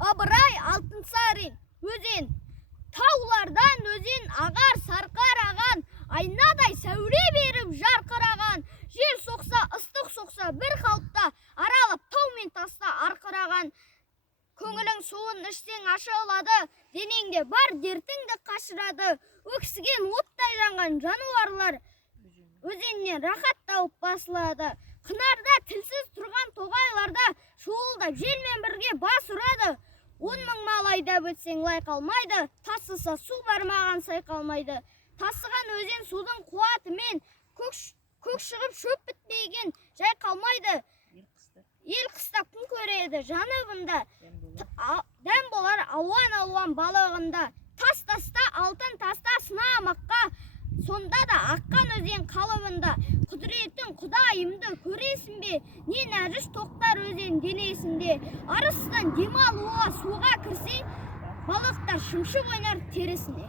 Абырай Алтынсарин өзен, таулардан өзен ағар сарқараған, айнадай сәуле беріп жарқыраған, жел соқса, ыстық соқса, бір қалыпта аралап тау мен таста арқыраған. Көңілің суын ішсең ашылады, денеңде бар дертіңді қашырады. Өксіген оттай жанған жануарлар өзеннен рахат тауып басылады. Қынарда тілсіз тұрған тоғайларда шуылдап желмен бірге бас ұрады. 10 мың мал айдап өтсең лай қалмайды, тасыса су бармаған сай қалмайды. Тасыған өзен судың қуатымен көк шығып шөп бітпеген жай қалмайды. Ел қыста күн көреді жаныбында, дәм болар алуан балығында. Тас-таста алтын, таста сынамаққа, сонда да аққан өзен қалыбында. Құдіретін құдайымды көресің бе, не нәжіс тоқтар өзен денесінде. Арыстан демалуға суға кірсе, балықтар шымшып ойнар терісінде.